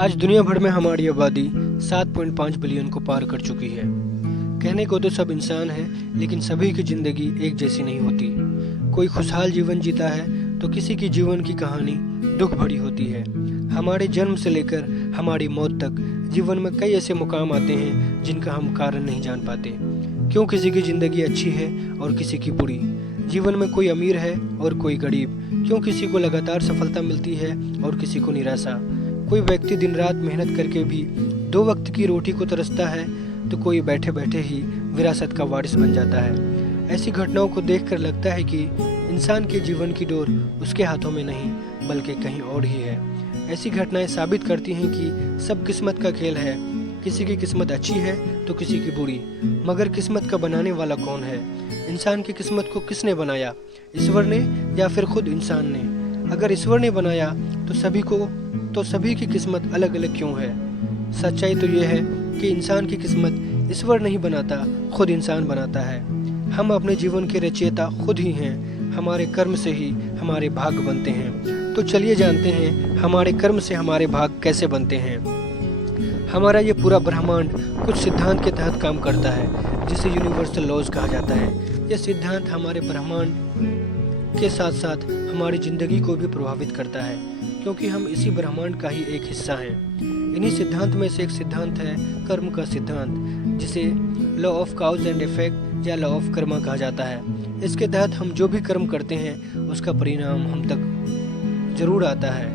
आज दुनिया भर में हमारी आबादी 7.5 बिलियन को पार कर चुकी है। कहने को तो सब इंसान हैं, लेकिन सभी की ज़िंदगी एक जैसी नहीं होती। कोई खुशहाल जीवन जीता है तो किसी की जीवन की कहानी दुख भरी होती है। हमारे जन्म से लेकर हमारी मौत तक जीवन में कई ऐसे मुकाम आते हैं जिनका हम कारण नहीं जान पाते। क्यों किसी की ज़िंदगी अच्छी है और किसी की बुरी। जीवन में कोई अमीर है और कोई गरीब। क्यों किसी को लगातार सफलता मिलती है और किसी को निराशा। कोई व्यक्ति दिन रात मेहनत करके भी 2 वक्त की रोटी को तरसता है तो कोई बैठे बैठे ही विरासत का वारिस बन जाता है। ऐसी घटनाओं को देखकर लगता है कि इंसान के जीवन की डोर उसके हाथों में नहीं बल्कि कहीं और ही है। ऐसी घटनाएं साबित करती हैं कि सब किस्मत का खेल है। किसी की किस्मत अच्छी है तो किसी की बुरी, मगर किस्मत का बनाने वाला कौन है। इंसान की किस्मत को किसने बनाया, ईश्वर ने या फिर खुद इंसान ने। अगर ईश्वर ने बनाया तो सभी की किस्मत अलग अलग क्यों है। सच्चाई तो यह है कि इंसान की किस्मत ईश्वर नहीं बनाता, खुद इंसान बनाता है। हम अपने जीवन के रचयिता खुद ही हैं। हमारे कर्म से ही हमारे भाग्य बनते हैं। तो चलिए जानते हैं हमारे कर्म से हमारे भाग्य कैसे बनते हैं। हमारा ये पूरा ब्रह्मांड कुछ सिद्धांत के तहत काम करता है जिसे यूनिवर्सल लॉज कहा जाता है। यह सिद्धांत हमारे ब्रह्मांड के साथ साथ हमारी जिंदगी को भी प्रभावित करता है, क्योंकि हम इसी ब्रह्मांड का ही एक हिस्सा हैं। इन्हीं सिद्धांत में से एक सिद्धांत है कर्म का सिद्धांत, जिसे law of cows and effect या लॉ ऑफ कर्मा कहा जाता है। इसके तहत हम जो भी कर्म करते हैं उसका परिणाम हम तक जरूर आता है।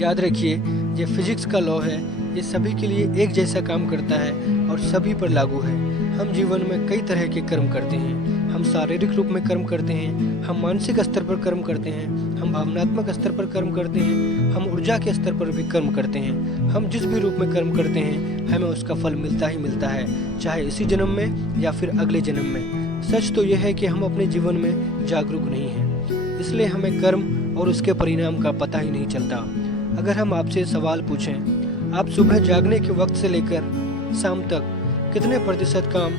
याद रखिए, ये फिजिक्स का लॉ है। ये सभी के लिए एक जैसा काम करता है और सभी पर लागू है। हम जीवन में कई तरह के कर्म करते हैं। हम शारीरिक रूप में कर्म करते हैं, हम मानसिक स्तर पर कर्म करते हैं, हम भावनात्मक स्तर पर कर्म करते हैं, हम ऊर्जा के स्तर पर भी कर्म करते हैं। हम जिस भी रूप में कर्म करते हैं हमें उसका फल मिलता ही मिलता है, चाहे इसी जन्म में या फिर अगले जन्म में। सच तो यह है कि हम अपने जीवन में जागरूक नहीं हैं, इसलिए हमें कर्म और उसके परिणाम का पता ही नहीं चलता। अगर हम आपसे सवाल पूछें, आप सुबह जागने के वक्त से लेकर शाम तक कितने प्रतिशत काम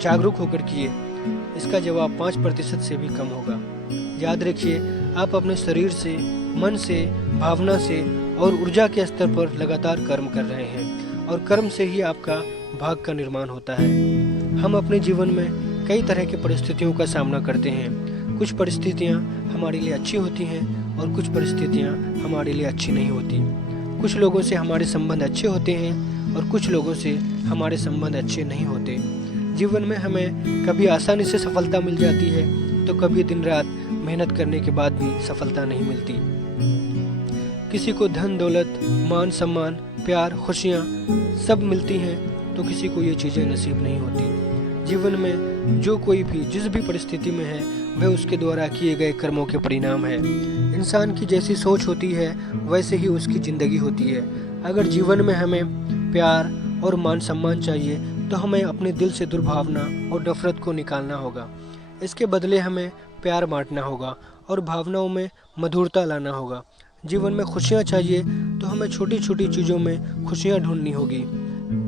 जागरूक होकर किए, इसका जवाब 5% से भी कम होगा। याद रखिए, आप अपने शरीर से, मन से, भावना से और ऊर्जा के स्तर पर लगातार कर्म कर रहे हैं और कर्म से ही आपका भाग्य का निर्माण होता है। हम अपने जीवन में कई तरह की परिस्थितियों का सामना करते हैं। कुछ परिस्थितियाँ हमारे लिए अच्छी होती हैं और कुछ परिस्थितियाँ हमारे लिए अच्छी नहीं होती। कुछ लोगों से हमारे संबंध अच्छे होते हैं और कुछ लोगों से हमारे संबंध अच्छे नहीं होते। जीवन में हमें कभी आसानी से सफलता मिल जाती है तो कभी दिन रात मेहनत करने के बाद भी सफलता नहीं मिलती। किसी को धन दौलत, मान सम्मान, प्यार, खुशियाँ सब मिलती हैं तो किसी को ये चीज़ें नसीब नहीं होती। जीवन में जो कोई भी जिस भी परिस्थिति में है वह उसके द्वारा किए गए कर्मों के परिणाम है। इंसान की जैसी सोच होती है वैसे ही उसकी ज़िंदगी होती है। अगर जीवन में हमें प्यार और मान सम्मान चाहिए तो हमें अपने दिल से दुर्भावना और नफरत को निकालना होगा। इसके बदले हमें प्यार बांटना होगा और भावनाओं में मधुरता लाना होगा। जीवन में खुशियाँ चाहिए तो हमें छोटी छोटी चीज़ों में खुशियाँ ढूंढनी होगी।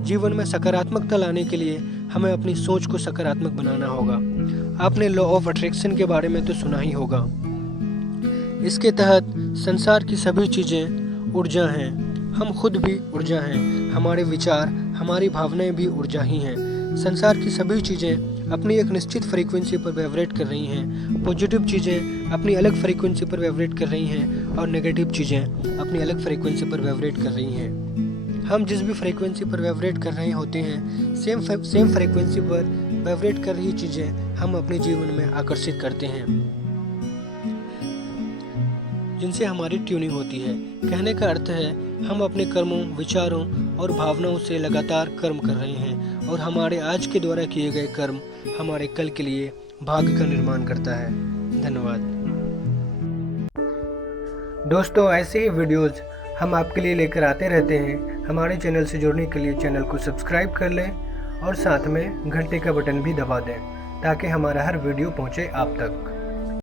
जीवन में सकारात्मकता लाने के लिए हमें अपनी सोच को सकारात्मक बनाना होगा। आपने लॉ ऑफ अट्रैक्शन के बारे में तो सुना ही होगा। इसके तहत संसार की सभी चीज़ें ऊर्जा हैं। हम खुद भी ऊर्जा हैं। हमारे विचार, हमारी भावनाएं भी ऊर्जा ही हैं। संसार की सभी चीज़ें अपनी एक निश्चित फ्रीक्वेंसी पर वाइब्रेट कर रही हैं। पॉजिटिव चीज़ें अपनी अलग फ्रीक्वेंसी पर वाइब्रेट कर रही हैं और नेगेटिव चीज़ें अपनी अलग फ्रीक्वेंसी पर वाइब्रेट कर रही हैं। हम जिस भी फ्रीक्वेंसी पर वाइब्रेट कर रहे होते हैं, सेम फ्रीक्वेंसी पर वाइब्रेट कर रही चीज़ें हम अपने जीवन में आकर्षित करते हैं, जिनसे हमारी ट्यूनिंग होती है। कहने का अर्थ है हम अपने कर्मों, विचारों और भावनाओं से लगातार कर्म कर रहे हैं और हमारे आज के द्वारा किए गए कर्म हमारे कल के लिए भाग्य का निर्माण करता है। धन्यवाद दोस्तों, ऐसे ही वीडियोज़ हम आपके लिए लेकर आते रहते हैं। हमारे चैनल से जुड़ने के लिए चैनल को सब्सक्राइब कर लें और साथ में घंटे का बटन भी दबा दें ताकि हमारा हर वीडियो पहुंचे आप तक।